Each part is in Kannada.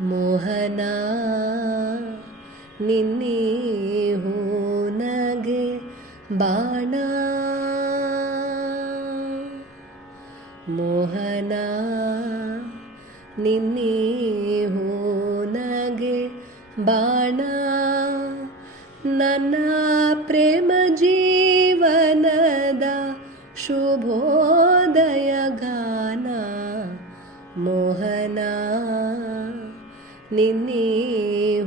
ಮೋಹನ ನಿನ್ನೆ ಹೂನಗೆ ಬಾಣ ಮೋಹನ ನಿನ್ನೆ ಹೂನಗೆ ಬಾಣ ನನ್ನ ಪ್ರೇಮ ಜೀವನದ ಶುಭೋದಯ ಗಾನ ಮೋಹನ ನಿನ್ನೆ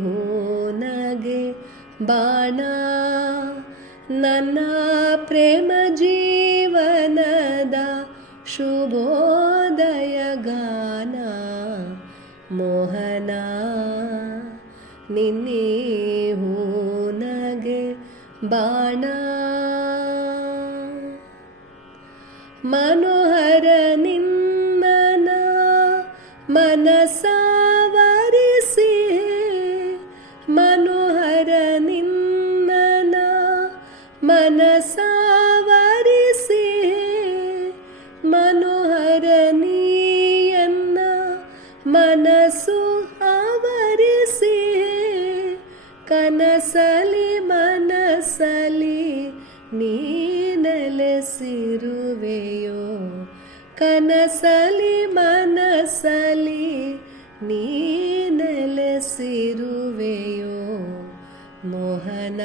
ಹೂನಗೆ ಬಾಣ ನನ್ನ ಪ್ರೇಮ ಜೀವನದ ಶುಭೋದಯ ಗಾನ ಮೋಹನ ನಿನ್ನೆ ಹೂನಗೆ ಬಾಣ ಮನೋಹರ ನಿನ್ನನ ಮನಸಾವರಿಸಿ ಮನೋಹರ ನಿನ್ನನ ಮನಸಾವರಿಸಿ ಮನೋಹರ ನೀಯನ್ನ ಮನಸ್ಸು ಆವರಿಸಿ ಕನಸಲಿ ಮನಸಲಿ ನೀ ನೆಲೆಸಿರುವೆಯೋ ಕನಸಲಿ ಮನಸಲಿ ನೀ ನೆಲೆಸಿರುವೆಯೋ ಮೋಹನ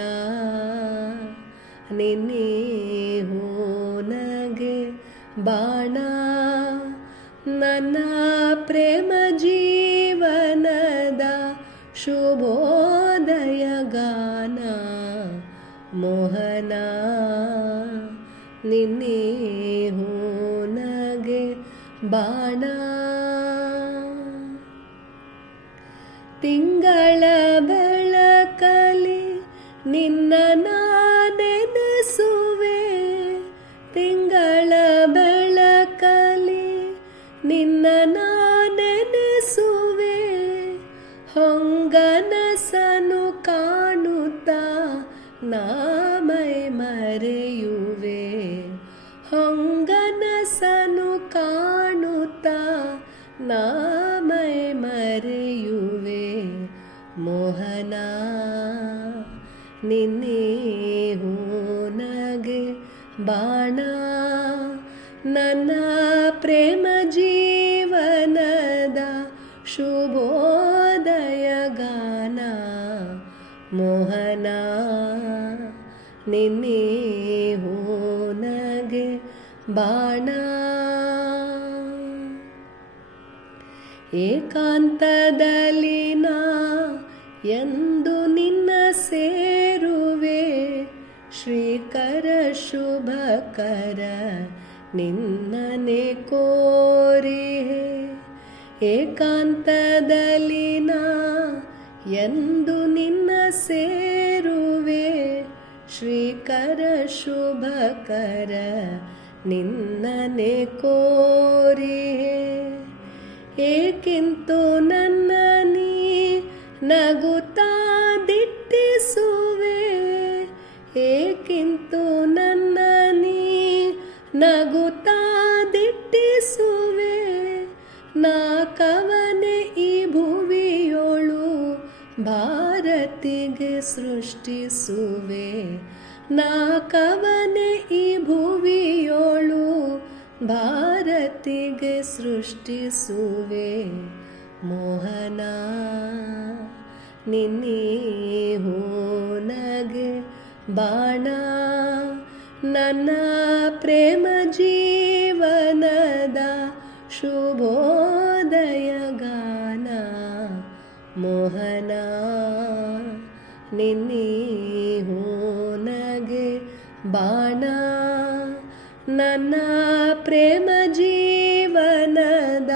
ನಿನ್ನೆ ಹೂನಗೆ ಬಾಣ ನನ್ನ ಪ್ರೇಮ ಜೀವನದ ಶುಭೋದಯ ಗಾನ ಮೋಹನ ನಿನ್ನೆ ಹೂನಗೆ ಬಾಣ ತಿಂಗಳ ಬೆಳಕಲಿ ನಿನ್ನ ನೆನೆಸುವೆ ತಿಂಗಳ ಬೆಳಕಲಿ ನಿನ್ನ ನೆನೆಸುವೆ ಹೊಂಗನಸನು ಕಾಣುತ್ತಾ ನಾಮೈ ಮರೆಯುವೆ ಹೊಂಗನಸನು ಕಾಣುತ್ತಾ ನಾಮೈ ಮರೆಯುವೆ ಮೋಹನ ನಿನ್ನೆ ಹೂನಗೆ ಬಾಣ ನನ್ನ ಪ್ರೇಮ ಜೀವನದ ಶುಭೋದಯ ಗಾನ ಮೋಹನ ನಿನ್ನೆ ಹೂನಗೆ ಬಾಣ ಏಕಾಂತದಲ್ಲಿ ನಾ ಎಂದು ನಿನ್ನ ಸೇರುವೆ ಶ್ರೀಕರ ಶುಭಕರ ನಿನ್ನನೆ ಕೋರಿ ಏಕಾಂತದಲ್ಲಿ ನಾ ಎಂದು ನಿನ್ನ ಸೇರುವೆ ಶ್ರೀಕರ ಶುಭಕರ ನಿನ್ನನೆ ಕೋರಿ ಏಕಿಂತು ನನ್ನ ನೀ ನಗುತ್ತಾ ದಿಟ್ಟಿಸುವೆ ಏಕಿಂತು ನನ್ನ ನೀ ನಗುತ್ತಾ ದಿಟ್ಟಿಸುವೆ ನಾ ಕವನೆ ಈ ಭುವಿಯೋಳು ಭಾರತಿಗೆ ಸೃಷ್ಟಿಸುವೆ ನಾ ಕವನೆ ಈ ಭುವಿಯೋಳು ಭಾರತಿಗೆ ಸೃಷ್ಟಿಸುವೆ ಮೋಹನ ನಿನ್ನೆ ಹೂನಗೆ ಬಾಣ ನನ್ನ ಪ್ರೇಮ ಜೀವನದ ಶುಭೋದಯ ಗಾನ ಮೋಹನ ನಿನ್ನೆ ಹೂನಗೆ ಬಾಣ ನನ್ನ ಪ್ರೇಮ ಜೀವನದ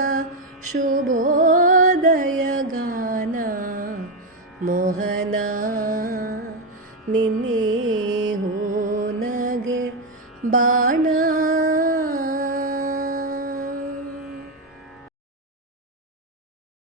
ಶುಭೋದಯ ಗಾನ ಮೋಹನ ನಿನ್ನೆ ಹೂನಗೆ ಬಾಣ